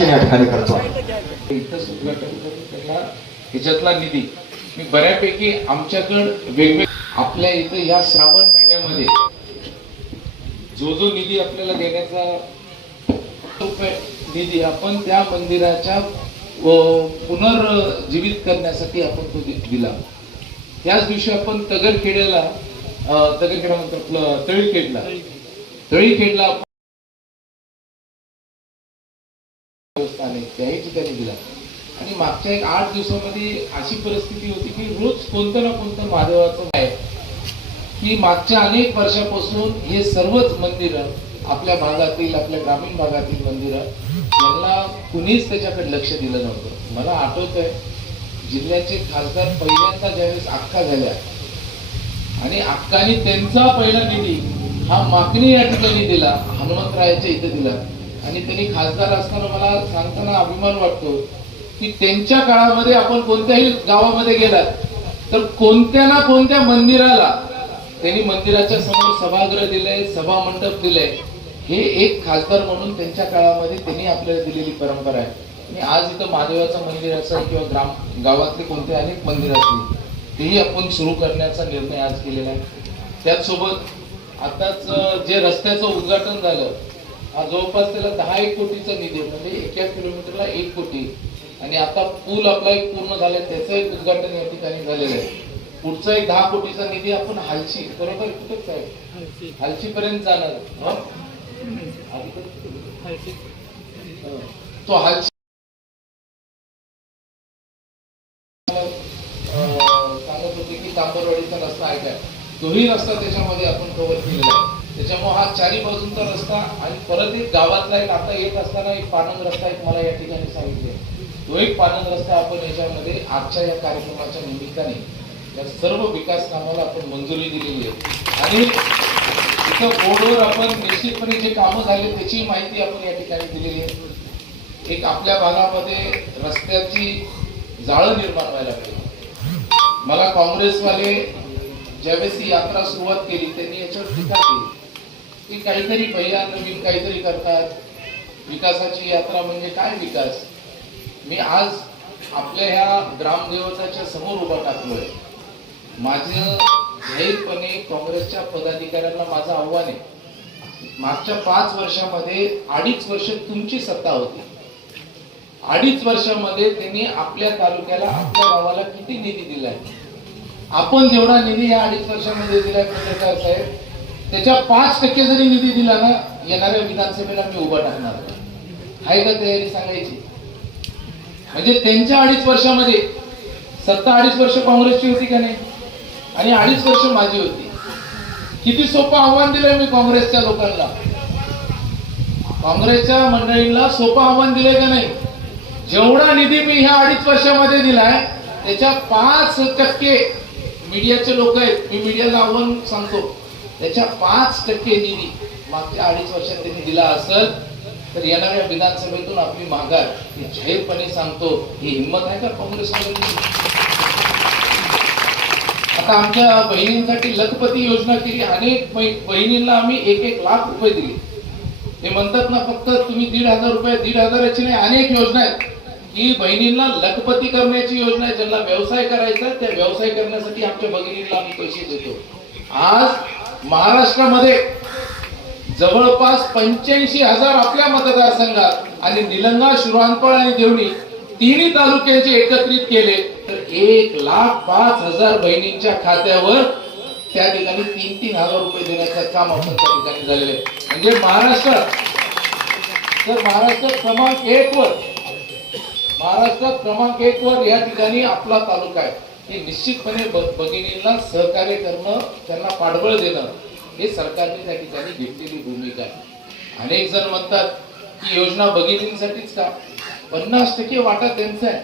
या ठिकाणी करतो निधी. मी बऱ्यापैकी आमच्याकडं वेगवेगळे आपल्या इथं या श्रावण महिन्यामध्ये जो जो निधी आपल्याला देण्याचा निधी आपण त्या मंदिराच्या व पुनर्जीवित करण्यासाठी आपण तो दिला. त्याच दिवशी आपण तगरखेड्याला तगरखेडा म्हणतो आपलं तळीखेडला. तळीखेडला त्याही ठिकाणी दिला. आणि मागच्या एक आठ दिवसामध्ये अशी परिस्थिती होती की रोज कोणतं ना कोणतं महादेवाचं आहे. की मागच्या अनेक वर्षापासून हे सर्वच मंदिर आपल्या भागातील आपल्या ग्रामीण भागातील मंदिर यांना कुणीच त्याच्याकडे लक्ष दिलं नव्हतं. मला आठवत आहे जिल्ह्याचे खासदार पहिल्यांदा ज्यावेळेस अक्का झाल्या आणि अक्कानी त्यांचा पहिला निधी हा मागणी या ठिकाणी दिला हनुमंतरायाच्या इथे दिला. आणि त्यांनी खासदार असताना मला सांगताना अभिमान वाटतो की त्यांच्या काळामध्ये आपण कोणत्याही गावामध्ये गेलात तर कोणत्या ना कोणत्या मंदिराला त्यांनी मंदिराच्या समोर सभागृह दिलंय सभा मंडप दिलंय. हे एक खासदार म्हणून त्यांच्या काळामध्ये त्यांनी आपल्याला दिलेली परंपरा आहे. आणि आज इथं महादेवाचं मंदिर असेल किंवा ग्राम गावातले कोणते अनेक मंदिर असतील तेही आपण सुरू करण्याचा निर्णय आज केलेला आहे. त्याचसोबत आताच जे रस्त्याचं उद्घाटन झालं हा जवळपास त्याला दहा एक कोटीचा निधी. म्हणजे एका किलोमीटरला एक कोटी. आणि आता पूल आपला एक पूर्ण झालाय त्याचं एक उद्घाटन या ठिकाणी झालेलं आहे. पुढचा एक दहा कोटीचा निधी आपण हालची बरोबर? कुठेच आहे. हालची पर्यंत जाणार. तो हालची अं, सांगत होते की तांबरवाडीचा रस्ता आहे काय तोही रस्ता त्याच्यामध्ये आपण कव्हर केलेला आहे. त्याच्यामुळे हा चारी बाजूंचा रस्ता आणि परत एक गावातला एक आता येत असताना एक पानंद रस्ता एक मला या ठिकाणी सांगितले. तो एक पानंद रस्ता आपण याच्यामध्ये आजच्या या कार्यक्रमाच्या निमित्ताने या सर्व विकास कामाला आपण मंजुरी दिलेली आहे. आणि इथं बोर्डवर आपण निश्चितपणे जे कामं झाले त्याची माहिती आपण या ठिकाणी दिलेली आहे. एक आपल्या भागामध्ये रस्त्याची जाळं निर्माण व्हायला पाहिजे मला काँग्रेसवाले ज्यावेळेस ही यात्रा सुरुवात केली त्यांनी याच्यावर टीका केली. की काहीतरी पहिल्या नवीन काहीतरी करतात. विकासाची यात्रा म्हणजे काय विकास? मी आज आपल्या ह्या ग्रामदेवताच्या समोर उभा टाकलोय. माझं जाहीरपणे काँग्रेसच्या पदाधिकाऱ्यांना माझं आव्हान आहे. मागच्या पाच वर्षामध्ये अडीच वर्ष तुमची सत्ता होती. अडीच वर्षामध्ये त्यांनी आपल्या तालुक्याला आपल्या गावाला किती निधी दिलाय? आपण जेवढा निधी या अडीच वर्षामध्ये दिलाय पत्रकार साहेब? त्याच्या पाच टक्के जरी निधी दिला ना येणाऱ्या विधानसभेला मी उभा टाकणार आहे का तयारी सांगायची. म्हणजे त्यांच्या अडीच वर्षामध्ये सत्ता अडीच वर्ष काँग्रेसची होती का नाही? आणि अडीच वर्ष माझी होती. किती सोपं आव्हान दिलंय मी काँग्रेसच्या लोकांना. काँग्रेसच्या मंडळींना सोपं आव्हान दिलंय का नाही? जेवढा निधी मी ह्या अडीच वर्षामध्ये दिलाय त्याच्या पाच टक्के मीडियाचे लोक आहेत. मी मीडियाला आव्हान सांगतो. त्याच्या पाच टक्के निधी मागच्या अडीच वर्षात त्यांनी दिला असेल तर येणाऱ्या विधानसभेतून आपली माघार ही जाहीरपणे सांगतो ही हिंमत आहे का काँग्रेस आता आमच्या बहिणींसाठी लखपती योजना केली अनेक बहिणींना आम्ही एक एक लाख रुपये दिले. ते म्हणतात ना फक्त तुम्ही दीड हजार रुपये दीड हजाराची नाही अनेक योजना आहेत. की बहिणींना लखपती करण्याची योजना आहे ज्यांना व्यवसाय करायचा त्या व्यवसाय करण्यासाठी आमच्या भगिनींना आम्ही पैसे देतो. आज महाराष्ट्रामध्ये जवळपास पंच्याऐंशी हजार आपल्या मतदारसंघात आणि निलंगा शिरांपळ आणि देवणी तिन्ही तालुक्यांचे एकत्रित केले. तर एक लाख पाच हजार बहिणींच्या खात्यावर त्या ठिकाणी तीन तीन हजार रुपये देण्याचं काम आपण त्या ठिकाणी झालेलं आहे. म्हणजे महाराष्ट्रात तर महाराष्ट्रात क्रमांक एक वर महाराष्ट्रात क्रमांक एक वर या ठिकाणी आपला तालुका आहे. हे निश्चितपणे भगिनींना सहकार्य करणं त्यांना पाठबळ देणं हे सरकारने त्या ठिकाणी घेतलेली भूमिका आहे. अनेक जण म्हणतात की योजना भगिनींसाठीच का? पन्नास टक्के वाटा त्यांचा आहे.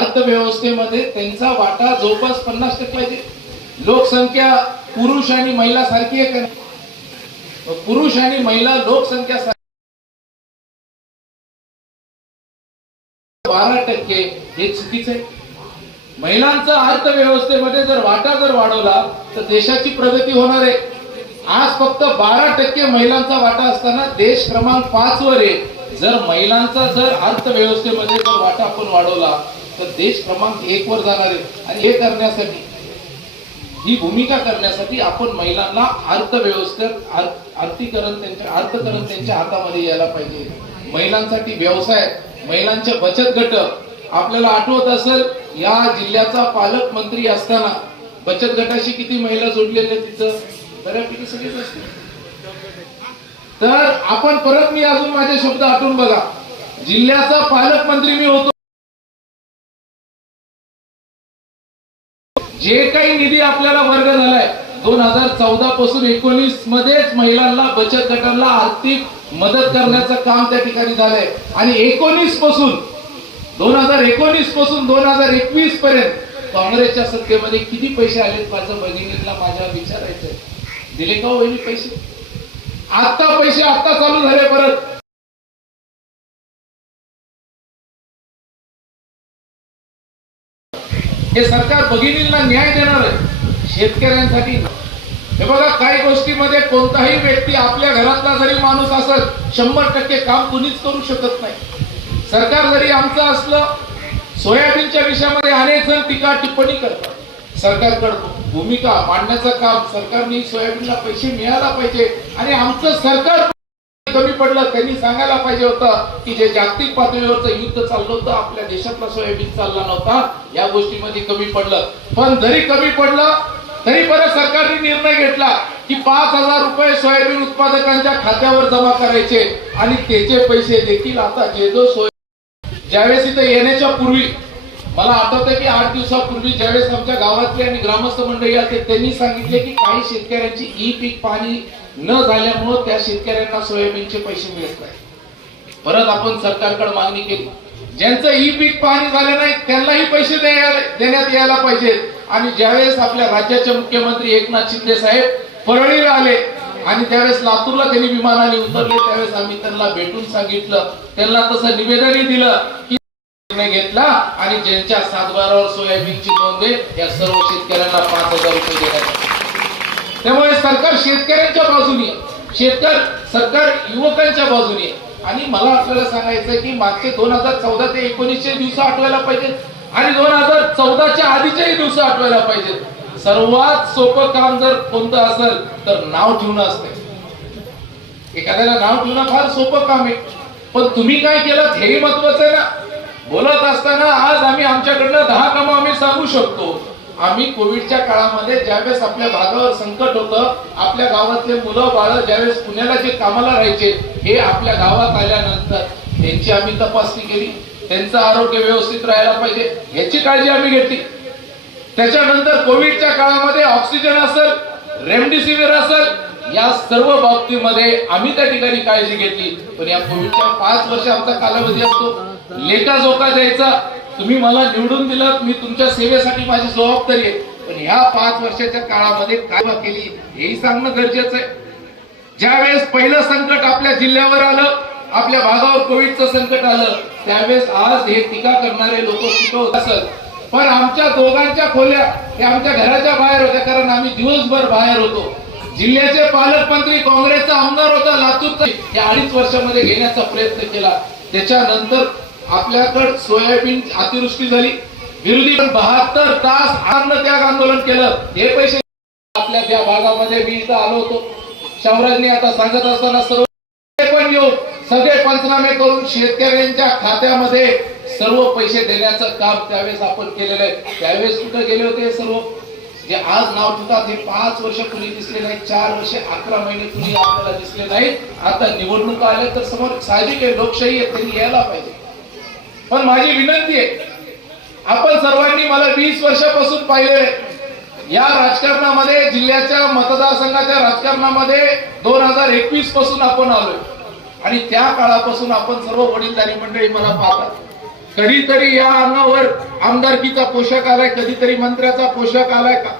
अर्थव्यवस्थेमध्ये त्यांचा वाटा जवळपास पन्नास टक्के आहे. लोकसंख्या पुरुष आणि महिला सारखी आहे का पुरुष आणि महिला लोकसंख्या सारखी बारा टक्के हे चुकीचं आहे. महिलांचा अर्थव्यवस्थेमध्ये जर वाटा जर वाढवला तर देशाची प्रगती होणार आहे. आज फक्त बारा टक्के महिलांचा वाटा असताना देश क्रमांक पाच वर आहे. जर महिलांचा जर अर्थव्यवस्थेमध्ये जर वाटा आपण वाढवला तर देश क्रमांक एक वर जाणार आहे. आणि हे करण्यासाठी ही भूमिका करण्यासाठी आपण महिलांना अर्थव्यवस्थेत आर्थिकरण त्यांच्या अर्थकरण त्यांच्या हातामध्ये यायला पाहिजे. महिलांसाठी व्यवसाय महिलांचे बचत गट आपल्याला आठवत असेल या जिल्ह्याचा पालकमंत्री असताना बचत गटाशी किती महिला जोडलेल्या तिथं? बऱ्यापैकी सगळेच असते तर आपण परत मी अजून माझे शब्द आठवून बघा. जिल्ह्याचा पालकमंत्री मी होतो. जे काही निधी आपल्याला वर्ग झालाय दोन हजार चौदा पासून एकोणीस मध्येच महिलांना बचत गटांना आर्थिक मदत करण्याचं काम त्या ठिकाणी झालंय. आणि एकोणीसपासून दोन हजार एकोणीसपासून दोन हजार एकवीस पर्यंत काँग्रेसच्या सत्तेमध्ये किती पैसे आलेत माझं भगिनीला माझ्या विचारायचंय. दिले का हो वहिनी पैसे? आता पैसे आता चालू झाले परत. हे सरकार भगिनींना न्याय देणार आहे. शेतकऱ्यांसाठी हे बघा काही गोष्टीमध्ये कोणताही व्यक्ती आपल्या घरातला जरी माणूस असत शंभर टक्के काम कुणीच करू शकत नाही. सरकार जरी आमचं असलं सोयाबीनच्या विषयामध्ये अनेक जण टीका टिप्पणी करतात. सरकारकडं भूमिका मांडण्याचं काम सरकारने सोयाबीनला पैसे मिळायला पाहिजे आणि आमचं सरकार कमी पडलं त्यांनी सांगायला पाहिजे होतं की जे जागतिक पातळीवरचं युद्ध चाललं होतं आपल्या देशातला सोयाबीन चालला नव्हता या गोष्टीमध्ये कमी पडलं. पण जरी कमी पडलं तरी परत सरकारने निर्णय घेतला की पाच हजार रुपये सोयाबीन उत्पादकांच्या खात्यावर जमा करायचे आणि त्याचे पैसे देखील आता जे जो सोय ज्यावेळेस इथं येण्याच्या पूर्वी मला आठवतं की आठ दिवसापूर्वी ज्यावेळेस आमच्या गावातले आणि ग्रामस्थ मंडळी आले त्यांनी सांगितले की काही शेतकऱ्यांची ई पीक पाणी न झाल्यामुळं त्या शेतकऱ्यांना सोयाबीनचे पैसे मिळत नाही. परत आपण सरकारकडे मागणी केली. ज्यांचं ई पीक पाणी झालं नाही त्यांनाही पैसे देण्यात यायला पाहिजेत. आणि ज्यावेळेस आपल्या राज्याचे मुख्यमंत्री एकनाथ शिंदे साहेब परळीला आले आणि त्यावेळेस लातूरला त्यांनी विमानाने उतरले. त्यावेळेस आम्ही त्यांना भेटून सांगितलं. त्यांना तसं निवेदनही दिलं की निर्णय घेतला आणि ज्यांच्या सातबारावर सोयाबीनची नोंद आहे या सर्व शेतकऱ्यांना पाच हजार रुपये देण्यात त्यामुळे सरकार शेतकऱ्यांच्या बाजूने शेतकर सरकार युवकांच्या बाजूने आणि मला आपल्याला सांगायचं की मागचे दोन हजार चौदा ते एकोणीसशे दिवस आठवायला पाहिजेत आणि दोन हजार चौदाच्या आधीचेही दिवस आठवायला पाहिजेत. सर्वात सोपं काम जर कोणतं असेल तर नाव ठेवणं असते एखाद्याला नाव ठेवणं फार सोपं काम आहे. पण तुम्ही काय केलं हेही महत्वाचं आहे ना? बोलत असताना आज आम्ही आमच्याकडनं दहा कामं आम्ही सांगू शकतो. आम्ही कोविडच्या काळामध्ये ज्यावेळेस आपल्या भागावर संकट होतं आपल्या गावातले मुलं बाळ ज्यावेळेस पुण्याला जे कामाला राहायचे हे आपल्या गावात आल्यानंतर त्यांची आम्ही तपासणी केली. त्यांचं आरोग्य व्यवस्थित राहायला पाहिजे याची काळजी आम्ही घेतली. त्याच्यानंतर कोविडच्या काळामध्ये ऑक्सिजन असेल रेमडेसिवीर असेल या सर्व बाबतीमध्ये आम्ही त्या ठिकाणी काळजी घेतली. पण या कोविडच्या पाच वर्ष आमचा कालावधी असतो. लेखा जोखा द्यायचा. तुम्ही मला निवडून दिलं मी तुमच्या सेवेसाठी माझी जबाबदारी आहे. पण ह्या पाच वर्षाच्या काळामध्ये काय केली हेही सांगणं गरजेचं आहे. ज्यावेळेस पहिलं संकट आपल्या जिल्ह्यावर आलं आपल्या भागावर कोविडचं संकट आलं त्यावेळेस आज हे टीका करणारे लोक कुठं असत पण आमच्या दोघांच्या खोल्या हे आमच्या घराच्या बाहेर होत्या कारण आम्ही दिवसभर बाहेर होतो. जिल्ह्याचे पालकमंत्री काँग्रेसचा आमदार होता लातूरचा. या अडीच वर्षामध्ये घेण्याचा प्रयत्न केला. त्याच्यानंतर आपल्याकडे सोयाबीन अतिवृष्टी झाली. विरोधी बहात्तर तास अन्न त्याग आंदोलन केलं. हे पैसे आपल्या त्या भागामध्ये मी इथं आलो होतो. शामराजनी आता सांगत असताना सर्व पण घेऊन सगळे पंचनामे करून शेतकऱ्यांच्या खात्यामध्ये सर्व पैसे देण्याचं काम त्यावेळेस आपण केलेलं आहे. त्यावेळेस कुठं गेले होते सर्व? जे आज नाव ठेवतात हे पाच वर्ष कुणी दिसले नाही चार वर्ष अकरा महिने कुणी आपल्याला दिसले नाही आता निवडणुका आल्या तर समोर साहजिक आहे लोकशाही आहे त्यांनी यायला पाहिजे. पण माझी विनंती आहे आपण सर्वांनी मला वीस वर्षापासून पाहिलंय या राजकारणामध्ये जिल्ह्याच्या मतदारसंघाच्या राजकारणामध्ये दोन हजार एकवीसपासून आपण आलोय. आणि त्या काळापासून आपण सर्व वडीलधारी मंडळी मला पाहतात. कधीतरी या अंगावर आमदारकीचा पोशाख आलाय कधीतरी मंत्र्याचा पोशाख आलाय का?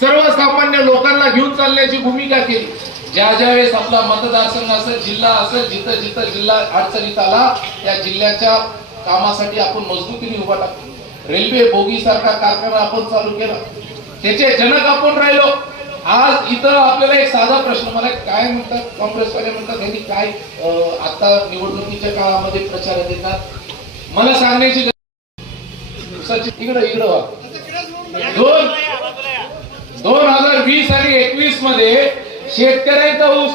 सर्वसामान्य लोकांना घेऊन चालण्याची भूमिका केली. ज्या ज्या वेळेस आपला मतदारसंघ असेल जिल्हा असेल जिथं जिथं जिल्हा अडचणीत आला त्या जिल्ह्याच्या कामासाठी आपण मजबूतीने उभा टाकतो. रेल्वे बोगी सारखा कारखाना आपण चालू केला. त्याचे जनक आपण राहिलो. आज इथं आपल्याला एक साधा प्रश्न मला काय म्हणतात काँग्रेसवाले म्हणतात यांनी काय आता निवडणुकीच्या काळामध्ये प्रचार देतात मला सांगण्याची सचिन इकडं इकडं वा दोन दोन हजार वीस आणि एकवीसमध्ये शेतकऱ्यांचा ऊस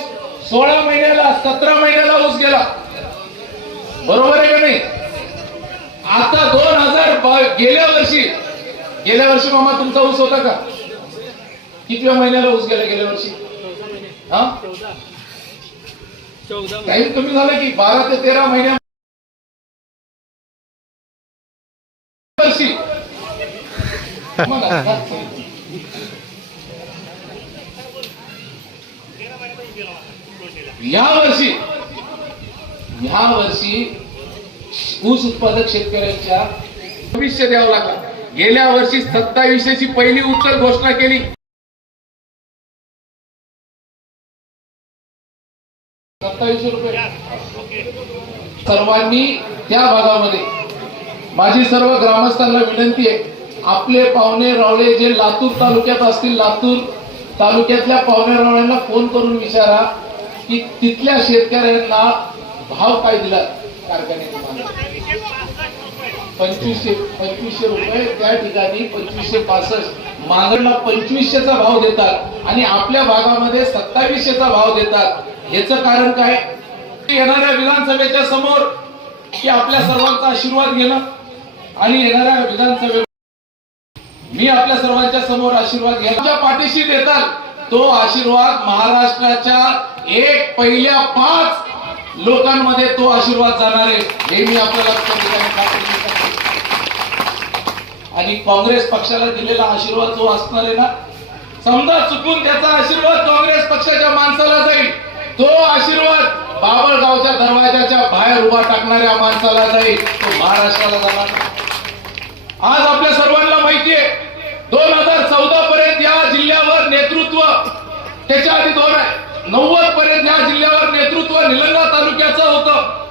सोळा महिन्याला सतरा महिन्याला ऊस गेला. बरोबर आहे का नाही? आता दोन हजार गेल्या वर्षी गेल्या वर्षी मामा तुमचा ऊस होता का? कितव्या महिन्याला ऊस गेला गेल्या वर्षी? हा? टाइम कमी झाला की बारा ते तेरा महिन्या वर्षी मला का? या वर्षी या वर्षी ऊस उत्पादक शेतकऱ्यांच्या भविष्य द्यावं लागला. गेल्या वर्षी सत्तावीसशेची पहिली उचल घोषणा केली. सत्तावीसशे रुपये. सर्वांनी त्या भागामध्ये माझी सर्व ग्रामस्थांना विनंती आहे आपले पाहुणे रावळे जे लातूर तालुक्यात असतील लातूर तालुक्यातल्या पाहुणे रावळ्यांना फोन करून विचारा की तिथल्या शेतकऱ्यांना भाव काय दिला कारखान्याने पंचवीसशे पंचवीसशे रुपये त्या ठिकाणी पंचवीसशे पासष्ट. मागणला पंचवीसशेचा भाव देतात आणि आपल्या भागामध्ये सत्तावीसशेचा भाव देतात. याचं कारण काय? येणाऱ्या विधानसभेच्या समोर की आपल्या सर्वांचा आशीर्वाद घेणं आणि येणाऱ्या विधानसभे मी आपल्या सर्वांच्या समोर आशीर्वाद घ्यायच्या पाठीशी देतात तो आशीर्वाद महाराष्ट्राच्या एक पहिल्या पाच लोकांमध्ये तो आशीर्वाद जाणार आहे. हे मी आपल्याला आणि काँग्रेस पक्षाला दिलेला आशीर्वाद जो असणार आहे ना समजा चुकून त्याचा आशीर्वाद काँग्रेस पक्षाच्या माणसाला जाईल. तो आशीर्वाद बाबळगावच्या दरवाजाच्या बाहेर उभा टाकणाऱ्या माणसाला जाईल. तो महाराष्ट्राला जाणार. आज आपल्या सर्वांना माहितीये दोन हजार चौदा पर्यंत या जिल्ह्यावर नेतृत्व त्याच्या आधी दोन नव्वद पर्यंत या जिल्ह्यावर नेतृत्व निलंगा तालुक्याचं होतं.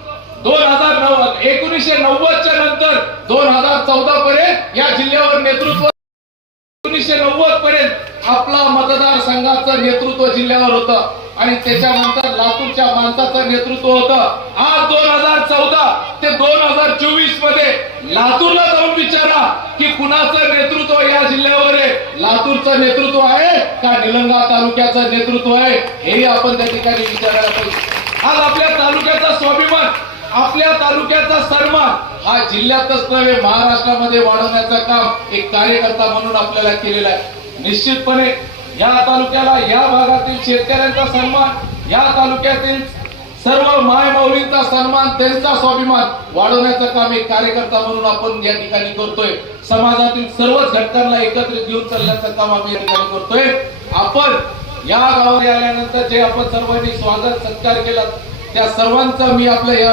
दोन हजार नव्वद एकोणीसशे नव्वदच्या नंतर दोन हजार चौदा पर्यंत या जिल्ह्यावर नेतृत्व एकोणीसशे नव्वद पर्यंत आपला मतदारसंघाचं नेतृत्व जिल्ह्यावर होतं. आणि त्याच्यानंतर लातूरच्या माणसाचं नेतृत्व होतं. आज दोन हजार चौदा ते दोन हजार चोवीसमध्ये लातूरला जाऊन विचारा की कुणाचं नेतृत्व या जिल्ह्यावर आहे. लातूरचं नेतृत्व आहे का निलंगा तालुक्याचं नेतृत्व आहे? हेही आपण त्या ठिकाणी विचारायला पाहिजे. आज आपल्या तालुक्याचा स्वाभिमान आपल्या तालुक्याचा सन्मान हा जिल्ह्यातच नव्हे महाराष्ट्रामध्ये वाढवण्याचं काम एक कार्यकर्ता म्हणून आपल्याला केलेला आहे. निश्चितपणे या तालुक्याला या भागातील शेतकऱ्यांचा सन्मान या तालुक्यातील सर्व मायमाऊलींचा सन्मान त्यांचा स्वाभिमान वाढवण्याचं काम एक कार्यकर्ता म्हणून आपण या ठिकाणी करतोय. समाजातील सर्वच घटकांना एकत्रित घेऊन चालण्याचं काम आम्ही या ठिकाणी करतोय. आपण या गावात आल्यानंतर जे आपण सर्वांनी स्वागत सत्कार केला त्या सर्वांचा मी आपल्या या